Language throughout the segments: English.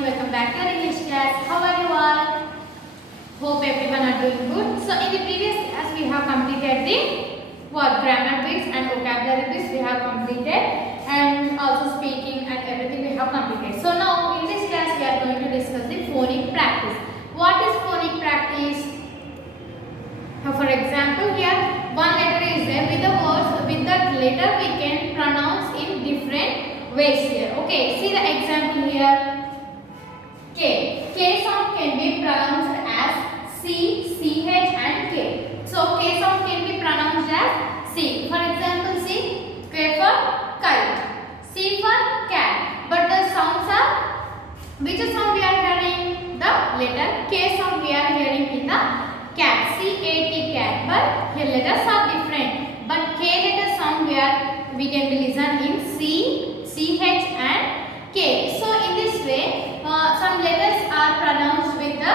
morning. Welcome back to our English class. How are you all? Hope everyone are doing good. So in the previous class we have completed the grammar bits and vocabulary bits we have completed, and also speaking and everything we have completed. So now in this class we are going to discuss the phonic practice. What is phonic practice? Now for example, here one letter is there. With the words with that letter we can pronounce in different ways here. Okay, see the example here. K. K sound can be pronounced as C, CH and K. So K sound can be pronounced as C. For example, C. K for kite. C for cat. But the sounds are, which sound we are hearing? The letter K sound we are hearing in the cat. C-A-T cat. But here letters are different. But K letter sound we can be listen in C, CH and K. So in this way, some letters are pronounced with the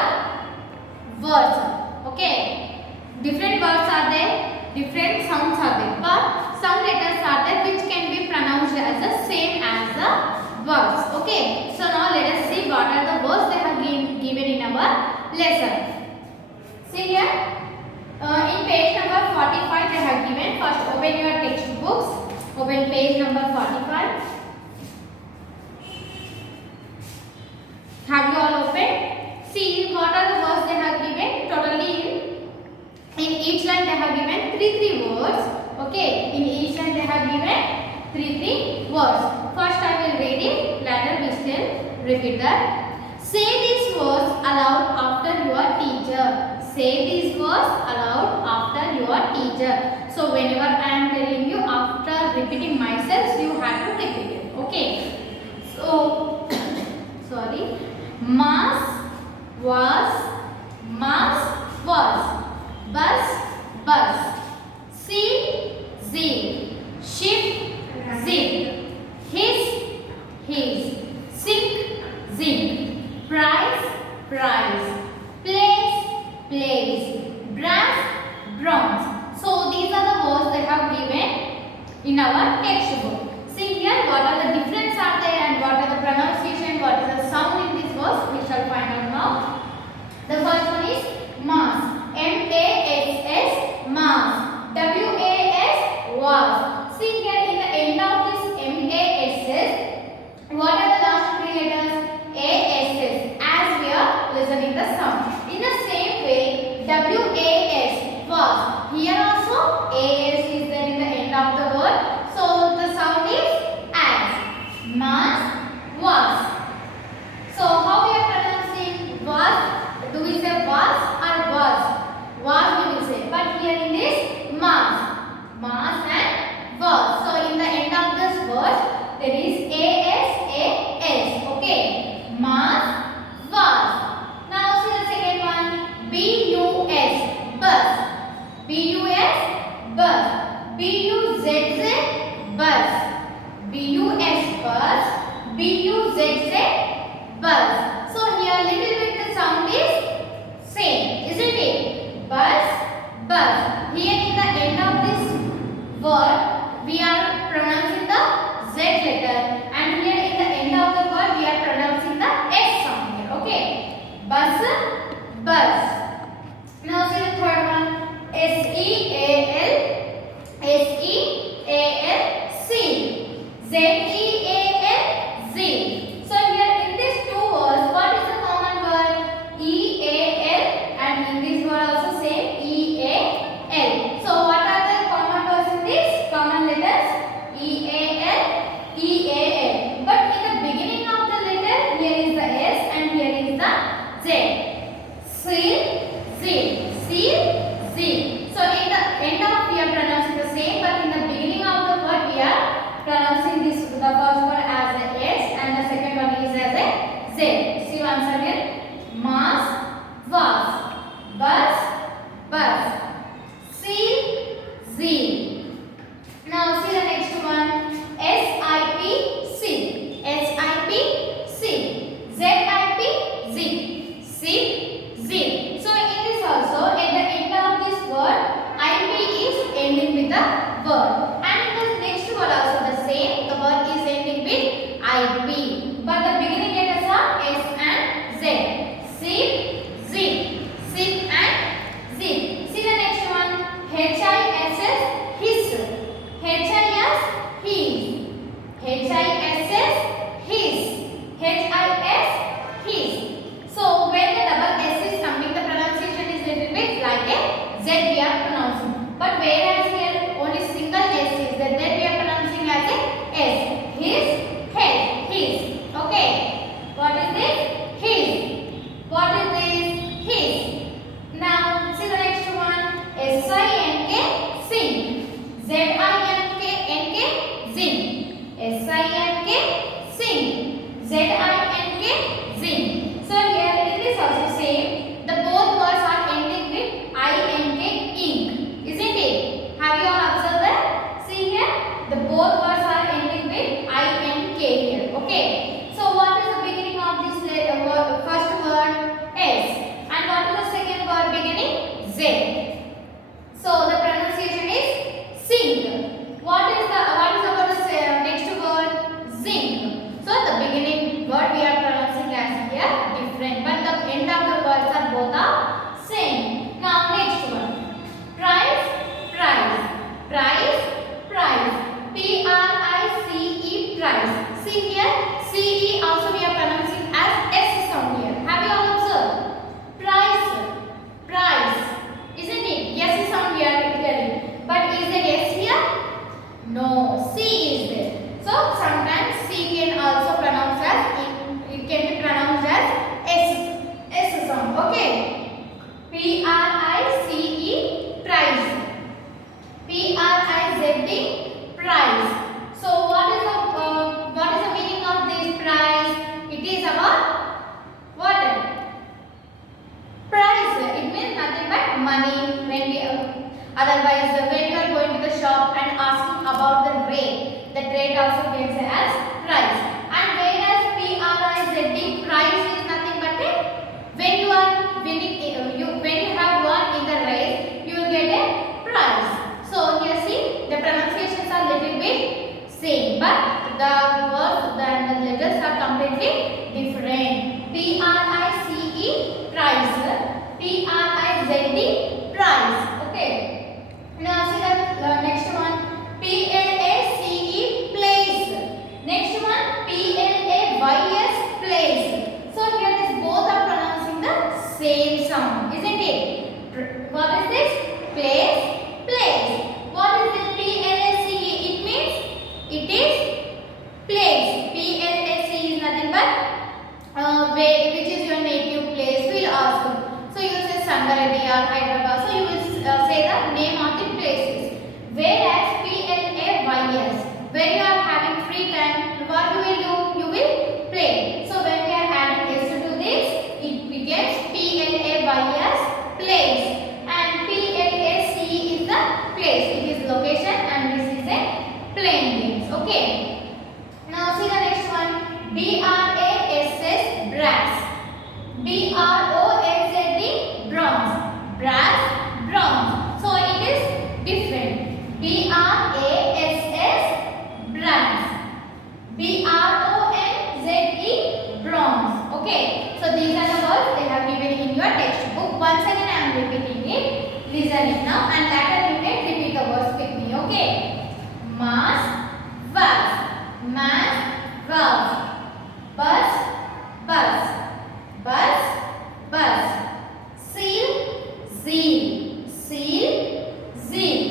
words. Okay, different words are there, different sounds are there, but some letters are there which can be pronounced as the same as the words. Okay, so now let us see what are the words they have given in our lesson. See here, in page number 45 they have given. First open your textbooks. Open page number 45. Have you all opened? See what are the words they have given. Totally in each line they have given three words. Okay, in each line they have given three words. First I will read it. Later we still repeat that. Say these words aloud after your teacher. Say these words aloud after your teacher. So whenever I am telling you, after repeating myself, you have to repeat it. Okay. So sorry. Mass, was, bus, bus, seal, zeal, ship, zip, his, sink, zinc, prize, place, brass, bronze. So these are the words they have given in our textbook. See here what are the differences are there and what are the pronunciation, what is the sound in these words, we shall find out now. The first one is mass. M-A-S-S, mass. W-A-S, was. See here in the end of this M-A-S-S, what are the last three letters? A-S-S, as we are listening the sound. In the same way, W-A-S, was. Here also A-S is there in the end of the word. So the sound is as. Mass, was. So how we are pronouncing was? Do we say was or was? Was we will say. But here in this mass and was. So in the end of this word there is A-S-A-S. Okay. Mass, was. Now see the second one. B-U-S. Z-I-N-K, zinc. So here it is also same. The both words are ending with I-N-K, ink. Isn't it? Have you all observed that? See here, the both words are ending with I-N-K here. Okay. So what is the beginning of this first word? S. And what is the second word beginning? Z. So the pronunciation is sing. What is about the next word? Zinc. So the beginning word we are pronouncing as here different, but the end of the words are both are same. Now next one. Price, price, price, price. P-R-I-C-E, price. See here, C-E also we are pronouncing as S sound here. Have you all observed? Price, price. Isn't it? Yes sound we are hearing. But is there S here? No, C is there. So sometimes C can also pronounce as it can be pronounced as S sound. Okay. P-R-I-C-E, price. P-R-I-Z-E, price. So what is the meaning of this price? It is about what? Price. It means nothing but money. When we otherwise when you are going to the shop and asking about the rate also gets as price. And whereas P-R-I-Z-E, price is nothing but when you are winning, when you have won in the race, you will get a prize. So here see the pronunciations are little bit same, but the words and the letters are completely different. P-R-I-C-E, price. P-R-I-Z-E, price. Okay. Now see the next one. P-L-A-C-E, place. Next one. P-L-A-Y-S, place. So here these both are pronouncing the same sound, isn't it? What is this? Place, place. What is this P-L-A-C-E? It means it is place. P-L-A-C-E is nothing but which is your native place. We'll ask you. So you will say Sangareddy or Hyderabad. So you will say the name of the places. Whereas P-L-A-Y-S, when you are having free time, what you will do? You will play. So when we are adding S to this, it becomes P-L-A-Y-S, place. And P-L-A-C-E is the place. It is location and this is a playing games. Okay. Now see the next one. B-R-A-S-S, brass. B-R-O-S-Z-E, bronze. Brass, bronze. So it is different. B-R-A-S-S, brass. B-R-O-N-Z-E, bronze. Okay. So these are the words they have given in your textbook. Once again I am repeating it. Listen it now and later you can repeat the words with me. Okay. Mass, bus. Mass, bus. Bus, bus. Bus, bus. Seal, zeal. Seal, zeal.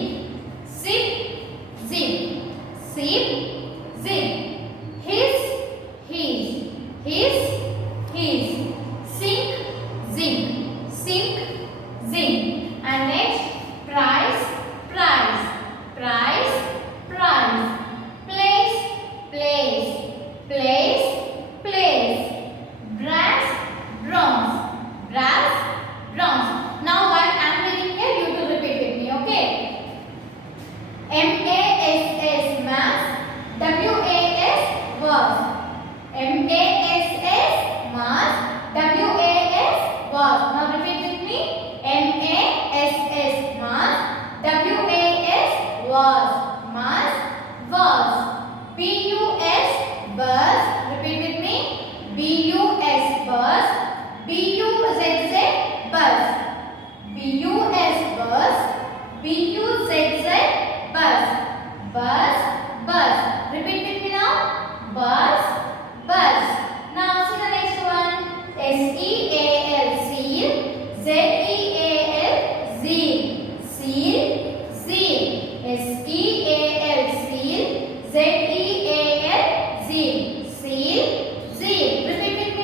Zip, zip. Zip, zip. His, his. Sink, zinc. Sink, zinc. And next, price, price. Price, price. Place, place. Place, place. Brass, bronze. Brass, bronze. Now while I am reading here, you to repeat with me, okay? M-A-S-S, mass. W-A-S, was. M-A-S-S, mass. W-A-S, was. Now repeat with me. M-A-S-S, mass. W-A-S, was. Mass, was. B-U-S, bus. Repeat with me. B-U-S, bus. B-U-Z-Z, bus. B-U-S, bus. B-U-Z-Z, bus. Bus, bus. Repeat with me now. Bus, bus. Now see the next one. S-E-A-L, seal. Z-E-A-L, zeal. Seal, zeal. S-E-A-L, seal. Z-E-A-L, zeal. Seal, zeal. Repeat with me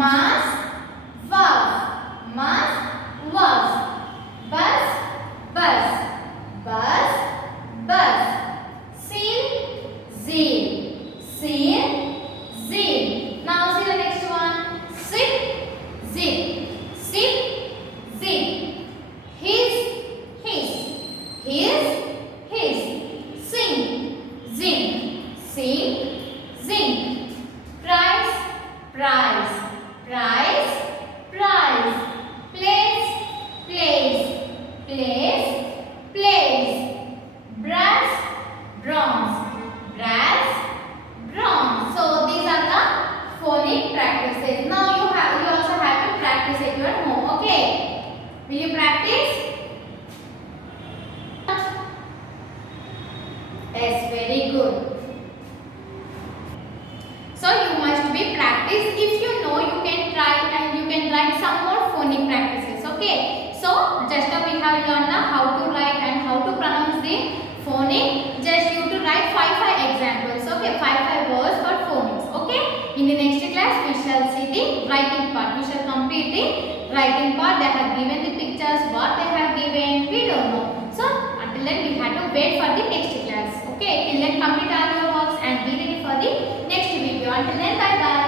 Mask, was. Mask, was. Bus, bus. Bus, bus. Seal, zeal. Seal, zeal. Now see the next one. Zip, zip. Zip, zip. His, his. His, his. Sing, zing. Sing, zing. Price, price. Price, price. Place, place. Place, place. Brass, bronze. Brass, bronze. So these are the phonic practices. Now you also have to practice at your home. Okay? Will you practice? Yes, very good. So you must be practice. If you know, you can try and you can write some more phonic practices. Okay. So just now we have learned now how to write and how to pronounce the phonic. Just you to write 5 examples. Okay, 5 words for phonics. Okay. In the next class we shall see the writing part. We shall complete the writing part. They have given the pictures. What they have given, we don't know. So until then we have to wait for the next class. Okay. Till then complete all your works and be ready for the next video. Until then, bye bye.